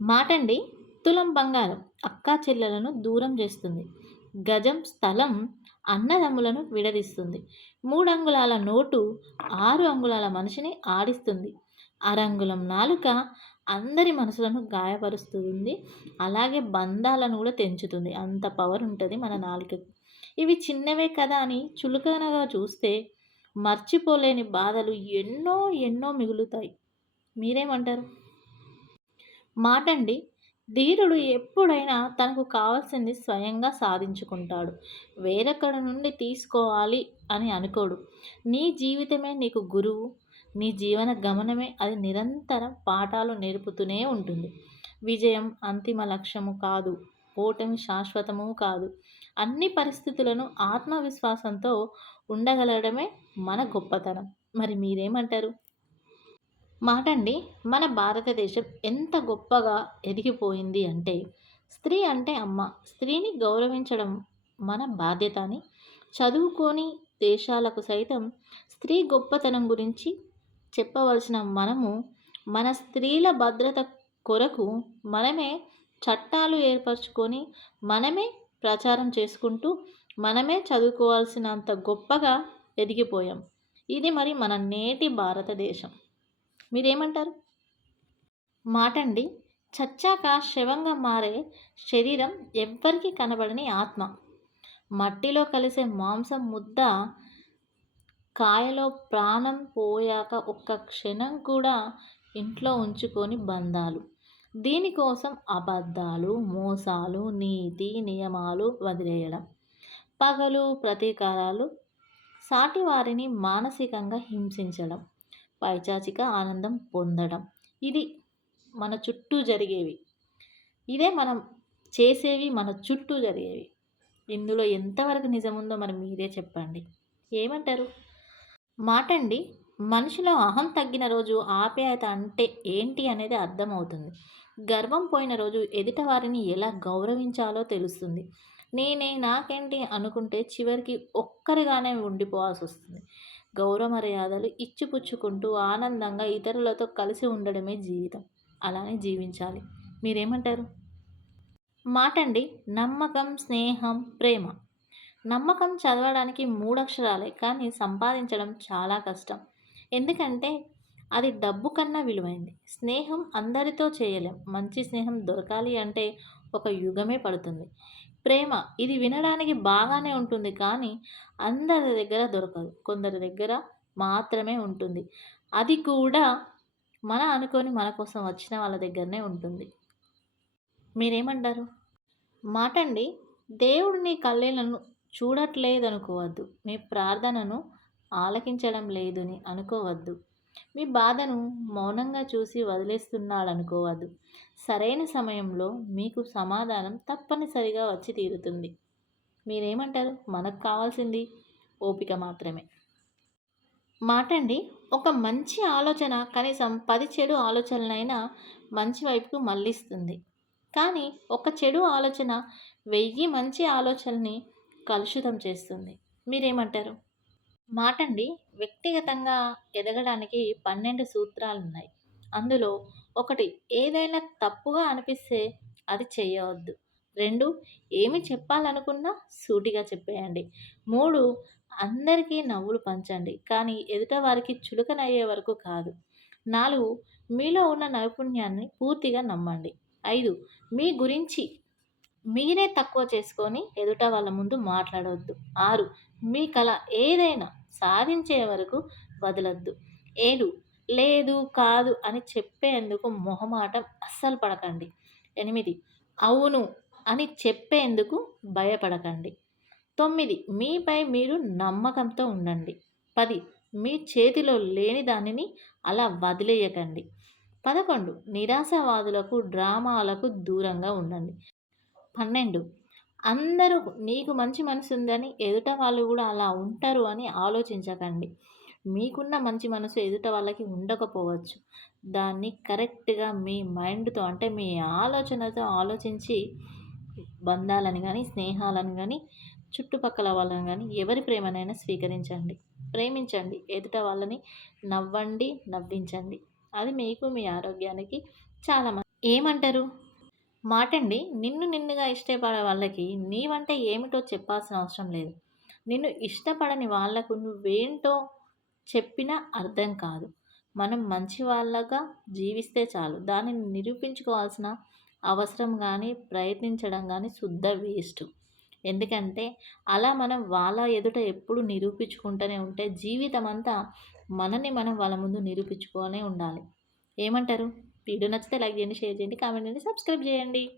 మాటండి తులం బంగారం అక్కా చెల్లెలను దూరం చేస్తుంది. గజం స్థలం అన్నదమ్ములను విడదీస్తుంది. 3 అంగుళాల నోటు 6 అంగుళాల మనిషిని ఆడిస్తుంది. అరంగుళం నాలుక అందరి మనసులను గాయపరుస్తుంది. అలాగే బంధాలను కూడా తెంచుతుంది. అంత పవర్ ఉంటది మన నాలుకకి. ఇవి చిన్నవే కదా అని చులకనగా చూస్తే మర్చిపోలేని బాధలు ఎన్నో ఎన్నో మిగులుతాయి. మీరేమంటారు? మాటండి ధీరుడు ఎప్పుడైనా తనకు కావాల్సింది స్వయంగా సాధించుకుంటాడు. వేరొకడి నుండి తీసుకోవాలి అని అనుకోడు. నీ జీవితమే నీకు గురువు. నీ జీవన గమనమే అది నిరంతరం పాఠాలు నేర్పుతూనే ఉంటుంది. విజయం అంతిమ లక్ష్యము కాదు. ఓటమి శాశ్వతము కాదు. అన్ని పరిస్థితులను ఆత్మవిశ్వాసంతో ఉండగలగడమే మన గొప్పతనం. మరి మీరేమంటారు? మాటండి మన భారతదేశం ఎంత గొప్పగా ఎదిగిపోయింది అంటే స్త్రీ అంటే అమ్మ. స్త్రీని గౌరవించడం మన బాధ్యత అని చదువుకొని దేశాలకు సైతం స్త్రీ గొప్పతనం గురించి చెప్పవలసిన మనము మన స్త్రీల భద్రత కొరకు మనమే చట్టాలు ఏర్పరచుకొని మనమే ప్రచారం చేసుకుంటూ మనమే చదువుకోవాల్సినంత గొప్పగా ఎదిగిపోయాం. ఇది మరి మన నేటి భారతదేశం. మీరేమంటారు? మాటండి చచ్చాక శవంగా మారే శరీరం ఎవ్వరికీ కనబడని ఆత్మ. మట్టిలో కలిసే మాంసం ముద్ద కాయలో ప్రాణం పోయాక ఒక్క క్షణం కూడా ఇంట్లో ఉంచుకొని బంధాలు. దీనికోసం అబద్ధాలు, మోసాలు, నీతి నియమాలు వదిలేయడం. పగలు ప్రతీకారాలు, సాటివారిని మానసికంగా హింసించడం, పైచాచిక ఆనందం పొందడం. ఇది మన చుట్టూ జరిగేవి. ఇదే మనం చేసేవి మన చుట్టూ జరిగేవి. ఇందులో ఎంతవరకు నిజముందో మరి మీరే చెప్పండి. ఏమంటారు? మాటండి మనిషిలో అహం తగ్గిన రోజు ఆప్యాయత అంటే ఏంటి అనేది అర్థమవుతుంది. గర్వం పోయిన రోజు ఎదుటవారిని ఎలా గౌరవించాలో తెలుస్తుంది. నేనే నాకేంటి అనుకుంటే చివరికి ఒక్కరిగానే ఉండిపోవాల్సి వస్తుంది. గౌరవ మర్యాదలు ఇచ్చిపుచ్చుకుంటూ ఆనందంగా ఇతరులతో కలిసి ఉండడమే జీవితం. అలానే జీవించాలి. మీరేమంటారు? మాటండి నమ్మకం, స్నేహం, ప్రేమ. నమ్మకం చదవడానికి 3 అక్షరాలే కానీ సంపాదించడం చాలా కష్టం. ఎందుకంటే అది డబ్బు కన్నా విలువైంది. స్నేహం అందరితో చేయలేం. మంచి స్నేహం దొరకాలి అంటే ఒక యుగమే పడుతుంది. ప్రేమ ఇది వినడానికి బాగానే ఉంటుంది కానీ అందరి దగ్గర దొరకదు. కొందరి దగ్గర మాత్రమే ఉంటుంది. అది కూడా మన అనుకోని మన కోసం వచ్చిన వాళ్ళ దగ్గరనే ఉంటుంది. మీరేమంటారు? మాటండి దేవుడు నీ కళ్ళీళ్లను చూడట్లేదనుకోవద్దు. మీ ప్రార్థనను ఆలకించడం లేదని అనుకోవద్దు. మీ బాధను మౌనంగా చూసి వదిలేస్తున్నాడనుకోవద్దు. సరైన సమయంలో మీకు సమాధానం తప్పనిసరిగా వచ్చి తీరుతుంది. మీరేమంటారు? మనకు కావాల్సింది ఓపిక మాత్రమే. మాటండి ఒక మంచి ఆలోచన కనీసం 10 చెడు ఆలోచనలైనా మంచి వైపుకు మళ్ళిస్తుంది. కానీ ఒక చెడు ఆలోచన 1000 మంచి ఆలోచనల్ని కలుషితం చేస్తుంది. మీరేమంటారు? మాటండి వ్యక్తిగతంగా ఎదగడానికి 12 సూత్రాలున్నాయి. అందులో 1 ఏదైనా తప్పుగా అనిపిస్తే అది చేయవద్దు. 2 ఏమి చెప్పాలనుకున్నా సూటిగా చెప్పేయండి. 3 అందరికీ నవ్వులు పంచండి. కానీ ఎదుట వారికి చులకనయ్యే వరకు కాదు. 4 మీలో ఉన్న నైపుణ్యాన్ని పూర్తిగా నమ్మండి. 5 మీ గురించి మీరే తక్కువ చేసుకొని ఎదుట వాళ్ళ ముందు మాట్లాడవద్దు. 6 మీ కల ఏదైనా సాధించే వరకు వదలొద్దు. 7 లేదు, కాదు అని చెప్పేందుకు మొహమాటం అస్సలు పడకండి. 8 అవును అని చెప్పేందుకు భయపడకండి. 9 మీపై మీరు నమ్మకంతో ఉండండి. 10 మీ చేతిలో లేని దానిని అలా వదిలేయకండి. 11 నిరాశావాదులకు, డ్రామాలకు దూరంగా ఉండండి. 12 అందరూ నీకు మంచి మనసుందని ఎదుట వాళ్ళు కూడా అలా ఉంటారు అని ఆలోచించకండి. మీకున్న మంచి మనసు ఎదుట వాళ్ళకి ఉండకపోవచ్చు. దాన్ని కరెక్ట్‌గా మీ మైండ్‌తో అంటే మీ ఆలోచనతో ఆలోచించి బంధాలను గానీ, స్నేహాలను గానీ, చుట్టుపక్కల వాళ్ళని గానీ ఎవరి ప్రేమనైనా స్వీకరించండి. ప్రేమించండి. ఎదుట వాళ్ళని నవ్వండి, నవ్వించండి. అది మీకు మీ ఆరోగ్యానికి చాలా ఏమంటారు? మాటండి. నిన్ను నిన్నుగా ఇష్టపడే వాళ్ళకి నీవంటే ఏమిటో చెప్పాల్సిన అవసరం లేదు. నిన్ను ఇష్టపడని వాళ్ళకు నువ్వేంటో చెప్పినా అర్థం కాదు. మనం మంచి వాళ్ళగా జీవిస్తే చాలు. దానిని నిరూపించుకోవాల్సిన అవసరం గానీ, ప్రయత్నించడం గానీ శుద్ధ వేస్టు. ఎందుకంటే, అలా మనం వాళ్ళ ఎదుట ఎప్పుడు నిరూపించుకుంటూనే ఉంటే జీవితమంతా మనల్ని మనం వాళ్ళ ముందు నిరూపించుకొనే ఉండాలి. ఏమంటారు? వీడియో నచ్చితే లైక్ చేయండి, షేర్ చేయండి, కామెంట్ చేయండి, సబ్స్క్రైబ్ చేయండి.